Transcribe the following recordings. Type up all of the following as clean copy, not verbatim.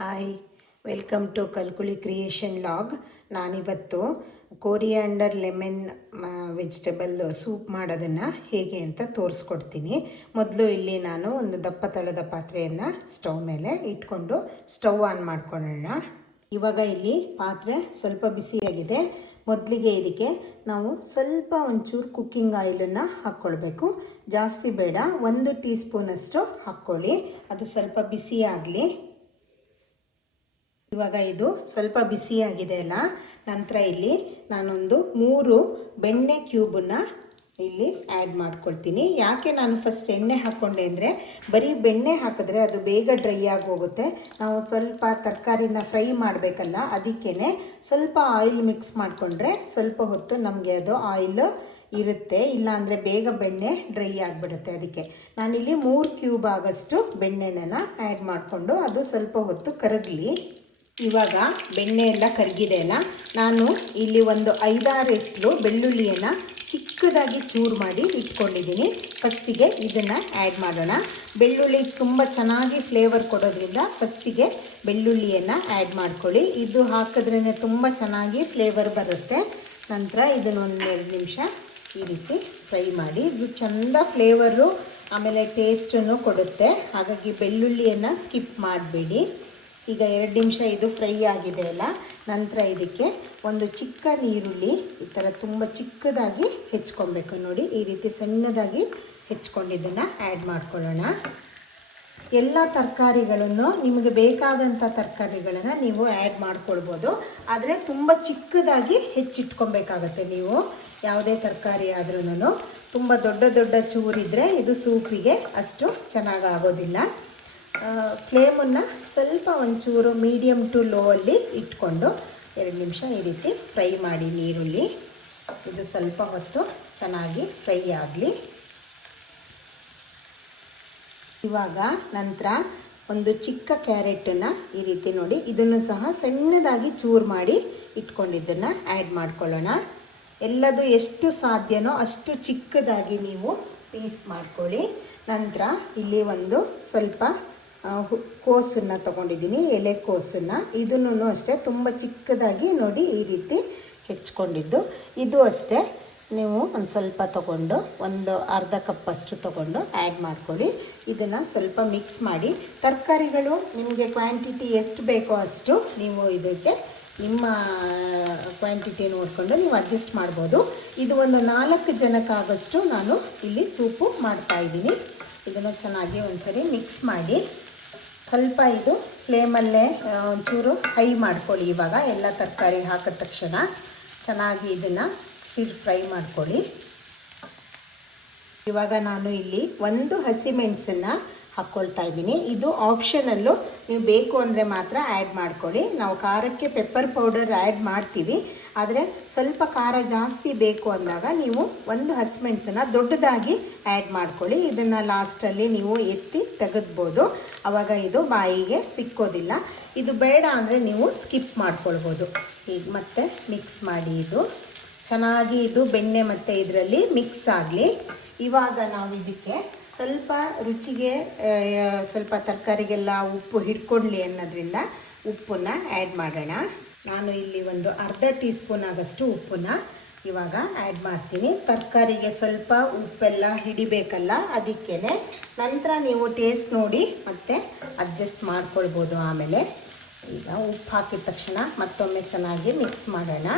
Hi, welcome to Kalkuli creation log. ನಾನಿವತ್ತು coriander lemon vegetable soup ಮಾಡೋದನ್ನು ಹೇಗೆ ಅಂತ ತೋರಿಸ್ಕೊಡ್ತೀನಿ. ಮೊದಲು ಇಲ್ಲಿ ನಾನು ಒಂದು ದಪ್ಪ ತಳದ ಪಾತ್ರೆಯನ್ನು ಸ್ಟವ್ ಮೇಲೆ ಇಟ್ಕೊಂಡು ಸ್ಟವ್ ಆನ್ ಮಾಡ್ಕೊಳ್ಳೋಣ. ಇವಾಗ ಇಲ್ಲಿ ಪಾತ್ರೆ ಸ್ವಲ್ಪ ಬಿಸಿಯಾಗಿದೆ. ಮೊದಲಿಗೆ ಇದಕ್ಕೆ ನಾವು ಸ್ವಲ್ಪ ಒಂಚೂರು ಕುಕ್ಕಿಂಗ್ ಆಯಿಲನ್ನು ಹಾಕ್ಕೊಳ್ಬೇಕು. ಜಾಸ್ತಿ ಬೇಡ, 1 ಟೀ ಸ್ಪೂನಷ್ಟು ಹಾಕ್ಕೊಳ್ಳಿ. ಅದು ಸ್ವಲ್ಪ ಬಿಸಿಯಾಗಲಿ. ಇವಾಗ ಇದು ಸ್ವಲ್ಪ ಬಿಸಿಯಾಗಿದೆ ಅಲ್ಲ, ನಂತರ ಇಲ್ಲಿ ನಾನೊಂದು 3 ಬೆಣ್ಣೆ ಕ್ಯೂಬನ್ನು ಇಲ್ಲಿ ಆ್ಯಡ್ ಮಾಡ್ಕೊಳ್ತೀನಿ. ಯಾಕೆ ನಾನು ಫಸ್ಟ್ ಎಣ್ಣೆ ಹಾಕ್ಕೊಂಡೆ ಅಂದರೆ, ಬರೀ ಬೆಣ್ಣೆ ಹಾಕಿದ್ರೆ ಅದು ಬೇಗ ಡ್ರೈ ಆಗಿ ಹೋಗುತ್ತೆ. ನಾವು ಸ್ವಲ್ಪ ತರಕಾರಿನ ಫ್ರೈ ಮಾಡಬೇಕಲ್ಲ, ಅದಕ್ಕೇ ಸ್ವಲ್ಪ ಆಯಿಲ್ ಮಿಕ್ಸ್ ಮಾಡಿಕೊಂಡ್ರೆ ಸ್ವಲ್ಪ ಹೊತ್ತು ನಮಗೆ ಅದು ಆಯಿಲ್ ಇರುತ್ತೆ. ಇಲ್ಲಾಂದರೆ ಬೇಗ ಬೆಣ್ಣೆ ಡ್ರೈ ಆಗಿಬಿಡುತ್ತೆ. ಅದಕ್ಕೆ ನಾನಿಲ್ಲಿ 3 ಕ್ಯೂಬ್ ಆಗೋಷ್ಟು ಬೆಣ್ಣೆನ ಆ್ಯಡ್ ಮಾಡಿಕೊಂಡು ಅದು ಸ್ವಲ್ಪ ಹೊತ್ತು ಕರಗಲಿ. ಇವಾಗ ಬೆಣ್ಣೆ ಎಲ್ಲ ಕರಗಿದೆ ಅಲ್ಲ, ನಾನು ಇಲ್ಲಿ ಒಂದು 5-6 ಎಸ್ಲು ಬೆಳ್ಳುಳ್ಳಿಯನ್ನು ಚಿಕ್ಕದಾಗಿ ಚೂರು ಮಾಡಿ ಇಟ್ಕೊಂಡಿದ್ದೀನಿ. ಫಸ್ಟಿಗೆ ಇದನ್ನು ಆ್ಯಡ್ ಮಾಡೋಣ. ಬೆಳ್ಳುಳ್ಳಿ ತುಂಬ ಚೆನ್ನಾಗಿ ಫ್ಲೇವರ್ ಕೊಡೋದ್ರಿಂದ ಫಸ್ಟಿಗೆ ಬೆಳ್ಳುಳ್ಳಿಯನ್ನು ಆ್ಯಡ್ ಮಾಡ್ಕೊಳ್ಳಿ. ಇದು ಹಾಕಿದ್ರೇ ತುಂಬ ಚೆನ್ನಾಗಿ ಫ್ಲೇವರ್ ಬರುತ್ತೆ. ನಂತರ ಇದನ್ನು 1-2 ನಿಮಿಷ ಈ ರೀತಿ ಫ್ರೈ ಮಾಡಿ. ಇದು ಚೆಂದ ಫ್ಲೇವರು ಆಮೇಲೆ ಟೇಸ್ಟನ್ನು ಕೊಡುತ್ತೆ. ಹಾಗಾಗಿ ಬೆಳ್ಳುಳ್ಳಿಯನ್ನು ಸ್ಕಿಪ್ ಮಾಡಬೇಡಿ. ಈಗ 2 ನಿಮಿಷ ಇದು ಫ್ರೈ ಆಗಿದೆ ಅಲ್ಲ, ನಂತರ ಇದಕ್ಕೆ ಒಂದು ಚಿಕ್ಕ ಈರುಳ್ಳಿ ಈ ಥರ ತುಂಬ ಚಿಕ್ಕದಾಗಿ ಹೆಚ್ಕೊಬೇಕು. ನೋಡಿ, ಈ ರೀತಿ ಸಣ್ಣದಾಗಿ ಹೆಚ್ಕೊಂಡಿದ್ದನ್ನು ಆ್ಯಡ್ ಮಾಡ್ಕೊಳ್ಳೋಣ. ಎಲ್ಲ ತರಕಾರಿಗಳನ್ನು ನಿಮಗೆ ಬೇಕಾದಂಥ ತರಕಾರಿಗಳನ್ನು ನೀವು ಆ್ಯಡ್ ಮಾಡ್ಕೊಳ್ಬೋದು. ಆದರೆ ತುಂಬ ಚಿಕ್ಕದಾಗಿ ಹೆಚ್ಚಿಟ್ಕೊಬೇಕಾಗತ್ತೆ. ನೀವು ಯಾವುದೇ ತರಕಾರಿ ಆದ್ರೂ ತುಂಬ ದೊಡ್ಡ ದೊಡ್ಡ ಚೂರಿದ್ರೆ ಇದು ಸೂಪಿಗೆ ಅಷ್ಟು ಚೆನ್ನಾಗಾಗೋದಿಲ್ಲ. ಫ್ಲೇಮನ್ನು ಸ್ವಲ್ಪ ಒಂಚೂರು ಮೀಡಿಯಮ್ ಟು ಲೋ ಅಲ್ಲಿ ಇಟ್ಕೊಂಡು 2 ನಿಮಿಷ ಈ ರೀತಿ ಫ್ರೈ ಮಾಡಿ. ಈರುಳ್ಳಿ ಇದು ಸ್ವಲ್ಪ ಹೊತ್ತು ಚೆನ್ನಾಗಿ ಫ್ರೈ ಆಗಲಿ. ಇವಾಗ ನಂತರ ಒಂದು ಚಿಕ್ಕ ಕ್ಯಾರೆಟನ್ನು ಈ ರೀತಿ ನೋಡಿ, ಇದನ್ನು ಸಹ ಸಣ್ಣದಾಗಿ ಚೂರು ಮಾಡಿ ಇಟ್ಕೊಂಡಿದ್ದನ್ನು ಆ್ಯಡ್ ಮಾಡ್ಕೊಳ್ಳೋಣ. ಎಲ್ಲದು ಎಷ್ಟು ಸಾಧ್ಯನೋ ಅಷ್ಟು ಚಿಕ್ಕದಾಗಿ ನೀವು ಪೀಸ್ ಮಾಡ್ಕೊಳ್ಳಿ. ನಂತರ ಇಲ್ಲಿ ಒಂದು ಸ್ವಲ್ಪ ಕೋಸನ್ನು ತೊಗೊಂಡಿದ್ದೀನಿ, ಎಲೆಕೋಸನ್ನು. ಇದನ್ನು ಅಷ್ಟೇ ತುಂಬ ಚಿಕ್ಕದಾಗಿ ನೋಡಿ ಈ ರೀತಿ ಹೆಚ್ಕೊಂಡಿದ್ದು. ಇದು ಅಷ್ಟೇ ನೀವು ಒಂದು ಸ್ವಲ್ಪ ತೊಗೊಂಡು ಒಂದು ಅರ್ಧ ಕಪ್ಪಷ್ಟು ತೊಗೊಂಡು ಆ್ಯಡ್ ಮಾಡ್ಕೊಳ್ಳಿ. ಇದನ್ನು ಸ್ವಲ್ಪ ಮಿಕ್ಸ್ ಮಾಡಿ. ತರಕಾರಿಗಳು ನಿಮಗೆ ಕ್ವಾಂಟಿಟಿ ಎಷ್ಟು ಬೇಕೋ ಅಷ್ಟು ನೀವು ಇದಕ್ಕೆ ನಿಮ್ಮ ಕ್ವಾಂಟಿಟಿ ನೋಡಿಕೊಂಡು ನೀವು ಅಡ್ಜಸ್ಟ್ ಮಾಡ್ಬೋದು. ಇದು ಒಂದು 4 ಜನಕ್ಕಾಗಷ್ಟು ನಾನು ಇಲ್ಲಿ ಸೂಪು ಮಾಡ್ತಾಯಿದ್ದೀನಿ. ಇದನ್ನು ಚೆನ್ನಾಗಿ ಒಂದ್ಸರಿ ಮಿಕ್ಸ್ ಮಾಡಿ. ಸ್ವಲ್ಪ ಇದು ಫ್ಲೇಮಲ್ಲೇ ಒಂಚೂರು ಹೈ ಮಾಡ್ಕೊಳ್ಳಿ. ಇವಾಗ ಎಲ್ಲ ತರಕಾರಿ ಹಾಕಿದ ತಕ್ಷಣ ಚೆನ್ನಾಗಿ ಇದನ್ನು ಸ್ಟಿರ್ ಫ್ರೈ ಮಾಡ್ಕೊಳ್ಳಿ. ಇವಾಗ ನಾನು ಇಲ್ಲಿ 1 ಹಸಿಮೆಣಸನ್ನು ಹಾಕ್ಕೊಳ್ತಾ ಇದ್ದೀನಿ. ಇದು ಆಪ್ಷನಲ್ಲು, ನೀವು ಬೇಕು ಅಂದರೆ ಮಾತ್ರ ಆ್ಯಡ್ ಮಾಡ್ಕೊಳ್ಳಿ. ನಾವು ಖಾರಕ್ಕೆ ಪೆಪ್ಪರ್ ಪೌಡರ್ ಆ್ಯಡ್ ಮಾಡ್ತೀವಿ, ಆದರೆ ಸ್ವಲ್ಪ ಖಾರ ಜಾಸ್ತಿ ಬೇಕು ಅಂದಾಗ ನೀವು 1 ಹಸಿಮೆಣಸನ್ನು ದೊಡ್ಡದಾಗಿ ಆ್ಯಡ್ ಮಾಡ್ಕೊಳ್ಳಿ. ಇದನ್ನು ಲಾಸ್ಟಲ್ಲಿ ನೀವು ಎತ್ತಿ ತೆಗೆದ್ಬೋದು, ಆವಾಗ ಇದು ಬಾಯಿಗೆ ಸಿಕ್ಕೋದಿಲ್ಲ. ಇದು ಬೇಡ ಅಂದರೆ ನೀವು ಸ್ಕಿಪ್ ಮಾಡ್ಕೊಳ್ಬೋದು. ಈಗ ಮತ್ತೆ ಮಿಕ್ಸ್ ಮಾಡಿ. ಇದು ಚೆನ್ನಾಗಿ ಇದು ಬೆಣ್ಣೆ ಮತ್ತು ಇದರಲ್ಲಿ ಮಿಕ್ಸ್ ಆಗಲಿ. ಇವಾಗ ನಾವು ಇದಕ್ಕೆ ಸ್ವಲ್ಪ ರುಚಿಗೆ ಸ್ವಲ್ಪ ತರಕಾರಿಗೆಲ್ಲ ಉಪ್ಪು ಹಿಡ್ಕೊಳ್ಳಿ ಅನ್ನೋದ್ರಿಂದ ಉಪ್ಪನ್ನು ಆ್ಯಡ್ ಮಾಡೋಣ. ನಾನು ಇಲ್ಲಿ ಒಂದು ಅರ್ಧ ಟೀ ಸ್ಪೂನ್ ಆಗಷ್ಟು ಉಪ್ಪನ್ನು ಇವಾಗ ಆ್ಯಡ್ ಮಾಡ್ತೀನಿ. ತರಕಾರಿಗೆ ಸ್ವಲ್ಪ ಉಪ್ಪೆಲ್ಲ ಹಿಡಿಬೇಕಲ್ಲ, ಅದಕ್ಕೇ. ನಂತರ ನೀವು ಟೇಸ್ಟ್ ನೋಡಿ ಮತ್ತೆ ಅಡ್ಜಸ್ಟ್ ಮಾಡ್ಕೊಳ್ಬೋದು ಆಮೇಲೆ. ಈಗ ಉಪ್ಪು ಹಾಕಿದ ತಕ್ಷಣ ಮತ್ತೊಮ್ಮೆ ಚೆನ್ನಾಗಿ ಮಿಕ್ಸ್ ಮಾಡೋಣ.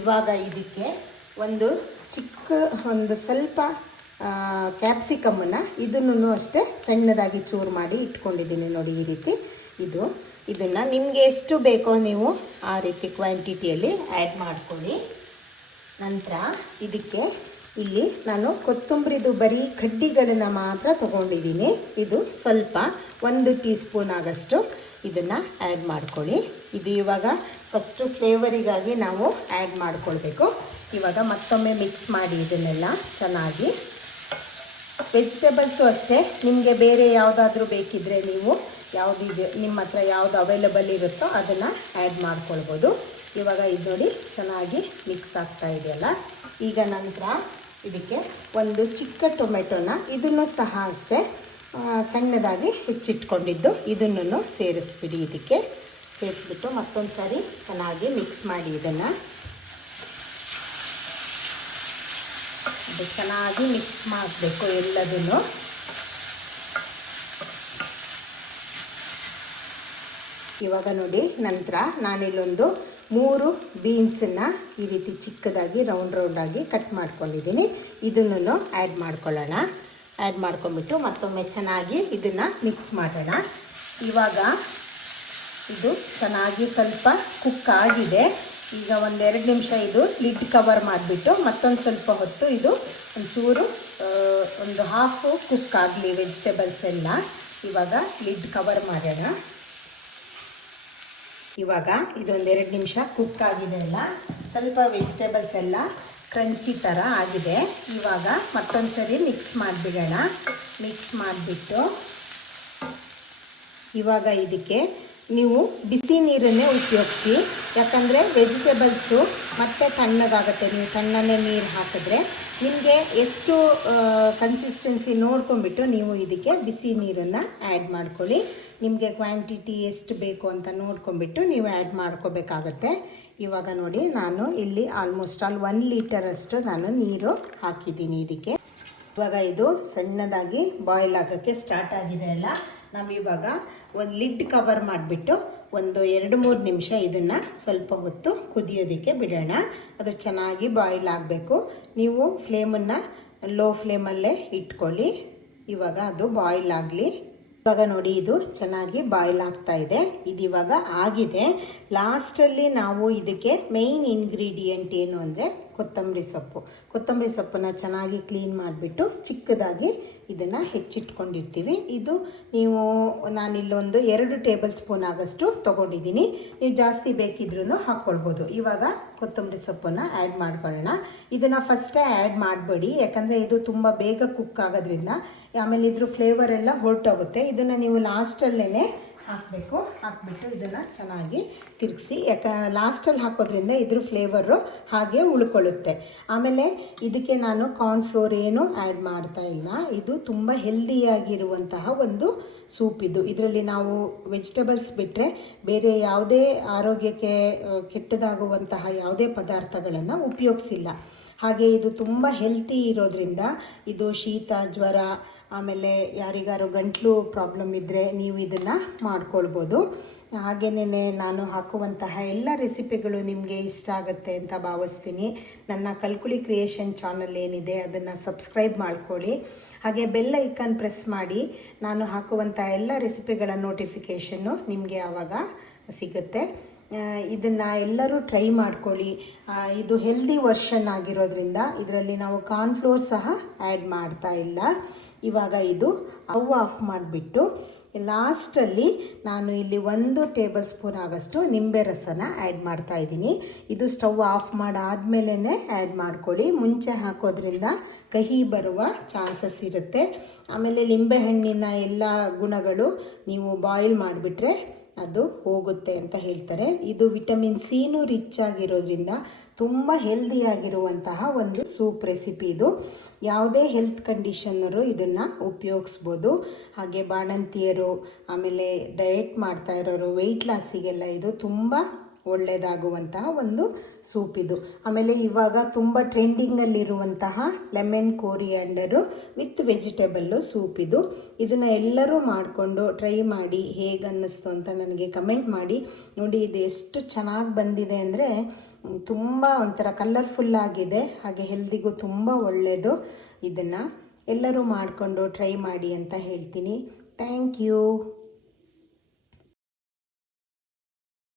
ಇವಾಗ ಇದಕ್ಕೆ ಒಂದು ಸ್ವಲ್ಪ ಕ್ಯಾಪ್ಸಿಕಮ್ಮನ್ನು ಇದನ್ನು ಅಷ್ಟೇ ಸಣ್ಣದಾಗಿ ಚೂರು ಮಾಡಿ ಇಟ್ಕೊಂಡಿದ್ದೀನಿ. ನೋಡಿ ಈ ರೀತಿ. ಇದನ್ನು ನಿಮಗೆ ಎಷ್ಟು ಬೇಕೋ ನೀವು ಆ ರೀತಿ ಕ್ವಾಂಟಿಟಿಯಲ್ಲಿ ಆ್ಯಡ್ ಮಾಡ್ಕೊಳ್ಳಿ. ನಂತರ ಇದಕ್ಕೆ ಇಲ್ಲಿ ನಾನು ಕೊತ್ತಂಬರಿದು ಬರೀ ಕಡ್ಡಿಗಳನ್ನು ಮಾತ್ರ ತೊಗೊಂಡಿದ್ದೀನಿ. ಇದು ಸ್ವಲ್ಪ 1 ಟೀ ಸ್ಪೂನ್ ಆಗಷ್ಟು ಇದನ್ನು ಆ್ಯಡ್ ಮಾಡ್ಕೊಳ್ಳಿ. ಇದು ಇವಾಗ ಫಸ್ಟು ಫ್ಲೇವರಿಗಾಗಿ ನಾವು ಆ್ಯಡ್ ಮಾಡ್ಕೊಳ್ಬೇಕು. ಇವಾಗ ಮತ್ತೊಮ್ಮೆ ಮಿಕ್ಸ್ ಮಾಡಿ ಇದನ್ನೆಲ್ಲ ಚೆನ್ನಾಗಿ. ವೆಜಿಟೇಬಲ್ಸು ಅಷ್ಟೇ, ನಿಮಗೆ ಬೇರೆ ಯಾವುದಾದ್ರೂ ಬೇಕಿದ್ದರೆ ನೀವು ನಿಮ್ಮ ಹತ್ರ ಯಾವುದು ಅವೈಲೇಬಲ್ ಇರುತ್ತೋ ಅದನ್ನು ಆ್ಯಡ್ ಮಾಡ್ಕೊಳ್ಬೋದು. ಇವಾಗ ಇದು ನೋಡಿ ಚೆನ್ನಾಗಿ ಮಿಕ್ಸ್ ಆಗ್ತಾ ಇದೆಯಲ್ಲ. ಈಗ ನಂತರ ಇದಕ್ಕೆ ಒಂದು ಚಿಕ್ಕ ಟೊಮೆಟೊನ ಇದನ್ನು ಸಹ ಅಷ್ಟೇ ಸಣ್ಣದಾಗಿ ಹೆಚ್ಚಿಟ್ಕೊಂಡಿದ್ದು ಇದನ್ನು ಸೇರಿಸ್ಬಿಡಿ. ಇದಕ್ಕೆ ಸೇರಿಸ್ಬಿಟ್ಟು ಮತ್ತೊಂದು ಸಾರಿ ಚೆನ್ನಾಗಿ ಮಿಕ್ಸ್ ಮಾಡಿ. ಇದನ್ನು ಚೆನ್ನಾಗಿ ಮಿಕ್ಸ್ ಮಾಡಬೇಕು ಎಲ್ಲದನ್ನು. ಇವಾಗ ನೋಡಿ, ನಂತರ ನಾನಿಲ್ಲೊಂದು 3 ಬೀನ್ಸನ್ನು ಈ ರೀತಿ ಚಿಕ್ಕದಾಗಿ ರೌಂಡಾಗಿ ಕಟ್ ಮಾಡ್ಕೊಂಡಿದ್ದೀನಿ. ಇದನ್ನು ಆ್ಯಡ್ ಮಾಡ್ಕೊಳ್ಳೋಣ. ಆ್ಯಡ್ ಮಾಡ್ಕೊಂಬಿಟ್ಟು ಮತ್ತೊಮ್ಮೆ ಚೆನ್ನಾಗಿ ಇದನ್ನು ಮಿಕ್ಸ್ ಮಾಡೋಣ. ಇವಾಗ ಇದು ಚೆನ್ನಾಗಿ ಸ್ವಲ್ಪ ಕುಕ್ ಆಗಿದೆ. ಈಗ 1-2 ನಿಮಿಷ ಇದು ಲಿಡ್ ಕವರ್ ಮಾಡಿಬಿಟ್ಟು ಮತ್ತೊಂದು ಸ್ವಲ್ಪ ಹೊತ್ತು ಇದು ಒಂಚೂರು ಒಂದು ಹಾಫು ಕುಕ್ ಆಗಲಿ ವೆಜಿಟೇಬಲ್ಸ್ ಎಲ್ಲ. ಇವಾಗ ಲಿಡ್ ಕವರ್ ಮಾಡೋಣ. ಇವಾಗ ಇದೊಂದು-2 ನಿಮಿಷ ಕುಕ್ ಆಗಿದೆ ಅಲ್ಲ, ಸ್ವಲ್ಪ ವೆಜಿಟೇಬಲ್ಸ್ ಎಲ್ಲ ಕ್ರಂಚಿ ಥರ ಆಗಿದೆ. ಇವಾಗ ಮತ್ತೊಂದು ಸರಿ ಮಿಕ್ಸ್ ಮಾಡಿಬಿಡೋಣ. ಮಿಕ್ಸ್ ಮಾಡಿಬಿಟ್ಟು ಇವಾಗ ಇದಕ್ಕೆ ನೀವು ಬಿಸಿ ನೀರನ್ನೇ ಉಪಯೋಗಿಸಿ. ಯಾಕಂದರೆ ವೆಜಿಟೇಬಲ್ಸು ಮತ್ತೆ ತಣ್ಣಗಾಗುತ್ತೆ. ನೀವು ತಣ್ಣನೆ ನೀರು ಹಾಕಿದ್ರೆ ನಿಮಗೆ ಎಷ್ಟು ಕನ್ಸಿಸ್ಟೆನ್ಸಿ ನೋಡ್ಕೊಂಬಿಟ್ಟು ನೀವು ಇದಕ್ಕೆ ಬಿಸಿ ನೀರನ್ನು ಆ್ಯಡ್ ಮಾಡ್ಕೊಳ್ಳಿ. ನಿಮಗೆ ಕ್ವಾಂಟಿಟಿ ಎಷ್ಟು ಬೇಕು ಅಂತ ನೋಡ್ಕೊಂಬಿಟ್ಟು ನೀವು ಆ್ಯಡ್ ಮಾಡ್ಕೋಬೇಕಾಗತ್ತೆ. ಇವಾಗ ನೋಡಿ, ನಾನು ಇಲ್ಲಿ ಆಲ್ಮೋಸ್ಟ್ 1 ಲೀಟರಷ್ಟು ನಾನು ನೀರು ಹಾಕಿದ್ದೀನಿ ಇದಕ್ಕೆ. ಇವಾಗ ಇದು ಸಣ್ಣದಾಗಿ ಬಾಯ್ಲ್ ಆಗೋಕ್ಕೆ ಸ್ಟಾರ್ಟ್ ಆಗಿದೆ ಅಲ್ಲ, ನಾವಿವಾಗ ಒಂದು ಲಿಡ್ ಕವರ್ ಮಾಡಿಬಿಟ್ಟು ಒಂದು 2-3 ನಿಮಿಷ ಇದನ್ನು ಸ್ವಲ್ಪ ಹೊತ್ತು ಕುದಿಯೋದಕ್ಕೆ ಬಿಡೋಣ. ಅದು ಚೆನ್ನಾಗಿ ಬಾಯ್ಲ್ ಆಗಬೇಕು. ನೀವು ಫ್ಲೇಮನ್ನು ಲೋ ಫ್ಲೇಮಲ್ಲೇ ಇಟ್ಕೊಳ್ಳಿ. ಇವಾಗ ಅದು ಬಾಯ್ಲ್ ಆಗಲಿ. ಇವಾಗ ನೋಡಿ, ಇದು ಚೆನ್ನಾಗಿ ಬಾಯ್ಲ್ ಆಗ್ತಾ ಇದೆ. ಇದು ಇವಾಗ ಆಗಿದೆ. ಲಾಸ್ಟಲ್ಲಿ ನಾವು ಇದಕ್ಕೆ ಮೇಯ್ನ್ ಇಂಗ್ರೀಡಿಯೆಂಟ್ ಏನು ಅಂದರೆ ಕೊತ್ತಂಬರಿ ಸೊಪ್ಪು. ಕೊತ್ತಂಬರಿ ಸೊಪ್ಪನ್ನು ಚೆನ್ನಾಗಿ ಕ್ಲೀನ್ ಮಾಡಿಬಿಟ್ಟು ಚಿಕ್ಕದಾಗಿ ಇದನ್ನು ಹೆಚ್ಚಿಟ್ಕೊಂಡಿರ್ತೀವಿ. ಇದು ನೀವು ನಾನಿಲ್ಲೊಂದು 2 ಟೇಬಲ್ ಸ್ಪೂನ್ ಆಗೋಷ್ಟು ತೊಗೊಂಡಿದ್ದೀನಿ. ನೀವು ಜಾಸ್ತಿ ಬೇಕಿದ್ರೂ ಹಾಕ್ಕೊಳ್ಬೋದು. ಇವಾಗ ಕೊತ್ತಂಬರಿ ಸೊಪ್ಪನ್ನು ಆ್ಯಡ್ ಮಾಡ್ಕೊಳ್ಳೋಣ. ಇದನ್ನು ಫಸ್ಟೇ ಆ್ಯಡ್ ಮಾಡಬೇಡಿ, ಯಾಕಂದರೆ ಇದು ತುಂಬ ಬೇಗ ಕುಕ್ ಆಗೋದ್ರಿಂದ ಆಮೇಲೆ ಇದ್ರ ಫ್ಲೇವರ್ ಎಲ್ಲ ಹೊರಟೋಗುತ್ತೆ. ಇದನ್ನು ನೀವು ಲಾಸ್ಟಲ್ಲೇ ಹಾಕಬೇಕು. ಹಾಕಿಬಿಟ್ಟು ಇದನ್ನು ಚೆನ್ನಾಗಿ ತಿರುಗಿಸಿ. ಲಾಸ್ಟಲ್ಲಿ ಹಾಕೋದ್ರಿಂದ ಇದ್ರ ಫ್ಲೇವರು ಹಾಗೆ ಉಳ್ಕೊಳ್ಳುತ್ತೆ. ಆಮೇಲೆ ಇದಕ್ಕೆ ನಾನು ಕಾರ್ನ್ಫ್ಲೋರ್ ಏನು ಆ್ಯಡ್ ಮಾಡ್ತಾ ಇಲ್ಲ. ಇದು ತುಂಬ ಹೆಲ್ದಿಯಾಗಿರುವಂತಹ ಒಂದು ಸೂಪ್ ಇದು. ಇದರಲ್ಲಿ ನಾವು ವೆಜಿಟೇಬಲ್ಸ್ ಬಿಟ್ಟರೆ ಬೇರೆ ಯಾವುದೇ ಆರೋಗ್ಯಕ್ಕೆ ಕೆಟ್ಟದಾಗುವಂತಹ ಯಾವುದೇ ಪದಾರ್ಥಗಳನ್ನು ಉಪಯೋಗಿಸಿಲ್ಲ. ಹಾಗೆ ಇದು ತುಂಬ ಹೆಲ್ತಿ ಇರೋದ್ರಿಂದ ಇದು ಶೀತ, ಜ್ವರ, ಆಮೇಲೆ ಯಾರಿಗಾರು ಗಂಟಲು ಪ್ರಾಬ್ಲಮ್ ಇದ್ದರೆ ನೀವು ಇದನ್ನು ಮಾಡ್ಕೊಳ್ಬೋದು. ಹಾಗೆಯೇ ನಾನು ಹಾಕುವಂತಹ ಎಲ್ಲ ರೆಸಿಪಿಗಳು ನಿಮಗೆ ಇಷ್ಟ ಆಗುತ್ತೆ ಅಂತ ಭಾವಿಸ್ತೀನಿ. ನನ್ನ ಕಲ್ಕುಳಿ ಕ್ರಿಯೇಷನ್ ಚಾನಲ್ ಏನಿದೆ ಅದನ್ನು ಸಬ್ಸ್ಕ್ರೈಬ್ ಮಾಡ್ಕೊಳ್ಳಿ. ಹಾಗೆ ಬೆಲ್ ಐಕಾನ್ ಪ್ರೆಸ್ ಮಾಡಿ. ನಾನು ಹಾಕುವಂಥ ಎಲ್ಲ ರೆಸಿಪಿಗಳ ನೋಟಿಫಿಕೇಷನ್ನು ನಿಮಗೆ ಆವಾಗ ಸಿಗುತ್ತೆ. ಇದನ್ನು ಎಲ್ಲರೂ ಟ್ರೈ ಮಾಡ್ಕೊಳ್ಳಿ. ಇದು ಹೆಲ್ದಿ ವರ್ಷನ್ ಆಗಿರೋದ್ರಿಂದ ಇದರಲ್ಲಿ ನಾವು ಕಾರ್ನ್ಫ್ಲೋರ್ ಸಹ ಆ್ಯಡ್ ಮಾಡ್ತಾ ಇಲ್ಲ. ಇವಾಗ ಇದು ಆಫ್ ಮಾಡಿಬಿಟ್ಟು ಲಾಸ್ಟಲ್ಲಿ ನಾನು ಇಲ್ಲಿ 1 ಟೇಬಲ್ ಸ್ಪೂನ್ ಆಗೋಷ್ಟು ನಿಂಬೆ ರಸನ ಆ್ಯಡ್ ಮಾಡ್ತಾ ಇದ್ದೀನಿ. ಇದು ಸ್ಟವ್ ಆಫ್ ಮಾಡಾದ್ಮೇಲೆ ಆ್ಯಡ್ ಮಾಡ್ಕೊಳ್ಳಿ. ಮುಂಚೆ ಹಾಕೋದ್ರಿಂದ ಕಹಿ ಬರುವ ಚಾನ್ಸಸ್ ಇರುತ್ತೆ. ಆಮೇಲೆ ಲಿಂಬೆಹಣ್ಣಿನ ಎಲ್ಲ ಗುಣಗಳು ನೀವು ಬಾಯ್ಲ್ ಮಾಡಿಬಿಟ್ರೆ ಅದು ಹೋಗುತ್ತೆ ಅಂತ ಹೇಳ್ತಾರೆ. ಇದು ವಿಟಮಿನ್ ಸಿನೂ ರಿಚ್ ಆಗಿರೋದ್ರಿಂದ ತುಂಬ ಹೆಲ್ದಿಯಾಗಿರುವಂತಹ ಒಂದು ಸೂಪ್ ರೆಸಿಪಿ ಇದು. ಯಾವುದೇ ಹೆಲ್ತ್ ಕಂಡೀಷನ್ನರು ಇದನ್ನು ಉಪಯೋಗಿಸ್ಬೋದು. ಹಾಗೆ ಬಾಣಂತಿಯರು, ಆಮೇಲೆ ಡಯಟ್ ಮಾಡ್ತಾ ಇರೋರು, ವೆಯ್ಟ್ ಲಾಸಿಗೆಲ್ಲ ಇದು ತುಂಬ ಒಳ್ಳೆಯದಾಗುವಂತಹ ಒಂದು ಸೂಪ್ ಇದು. ಆಮೇಲೆ ಇವಾಗ ತುಂಬ ಟ್ರೆಂಡಿಂಗಲ್ಲಿರುವಂತಹ ಲೆಮನ್ ಕೋರಿಯಾಂಡರು ವಿತ್ ವೆಜಿಟೇಬಲ್ಲು ಸೂಪ್ ಇದು. ಇದನ್ನು ಎಲ್ಲರೂ ಮಾಡಿಕೊಂಡು ಟ್ರೈ ಮಾಡಿ ಹೇಗೆ ಅನ್ನಿಸ್ತು ಅಂತ ನನಗೆ ಕಮೆಂಟ್ ಮಾಡಿ. ನೋಡಿ, ಇದು ಎಷ್ಟು ಚೆನ್ನಾಗಿ ಬಂದಿದೆ ಅಂದರೆ ತುಂಬ ಒಂಥರ ಕಲರ್ಫುಲ್ ಆಗಿದೆ. ಹಾಗೆ ಹೆಲ್ದಿಗೂ ತುಂಬ ಒಳ್ಳೆಯದು. ಇದನ್ನು ಎಲ್ಲರೂ ಮಾಡಿಕೊಂಡು ಟ್ರೈ ಮಾಡಿ ಅಂತ ಹೇಳ್ತೀನಿ. Thank you.